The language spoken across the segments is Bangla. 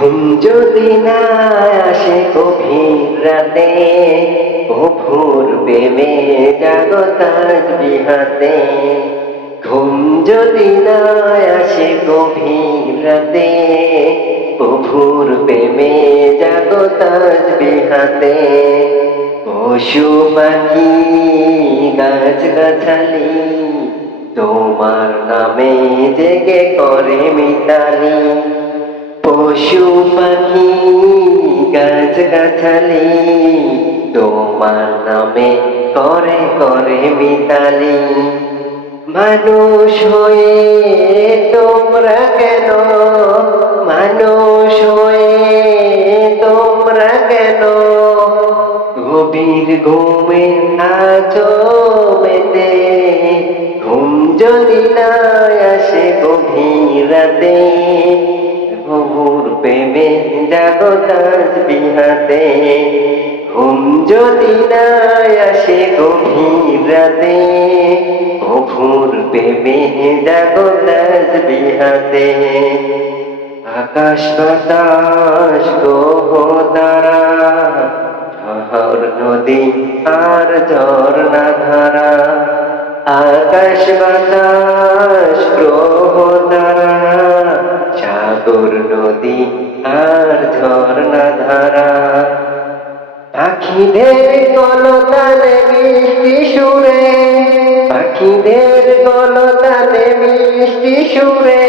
ঘুম যদি না আসে গভীর রাতে, ও ভোর প্রেমে জাগো তাসবিহ হাতে। ঘুম যদি না আসে গভীর রাতে, ও ভোর প্রেমে জাগো তাসবিহ হাতে। পশু পাখি গাছ গাছালি তোমার নামে জেগে করে মিতালি। পশু পাখি গাছ গাছালি তোমার নামে করে করে মিতালি। মানুষ হয়ে তোমরা কেন, মানুষ হয়ে তোমরা কেন গভীর ঘুমে আছো মেতে। ঘুম যদি না আসে গভীর রাতে, ভোর প্রেমে জাগো তাসবিহ হাতে। ঘুম যদি না আসে গভীর রাতে, ভোর প্রেমে জাগো তাসবিহ হাতে। আকাশ বাতাস গ্রহ তারা, শহর নদী আর ঝর্ণা ধারা। আকাশ বাতাস গ্রহ তারা, সাগর নদী আর ঝর্ণা ধারা। পাখিদের কলতানে মিষ্টি সুরে, পাখিদের কলতানে মিষ্টি সুরে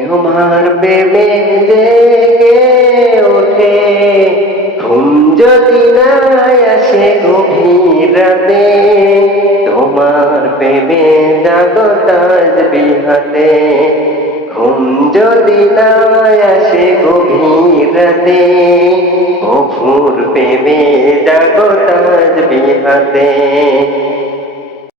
তোমার প্রেমে জেগে ওঠে। ঘুম যদি না আসে গভীর রাতে, তোমার প্রেমে জাগো তাসবিহ হাতে। ঘুম যদি না আসে গভীর রাতে, ও ভোর প্রেমে জাগো তাসবিহ হাতে।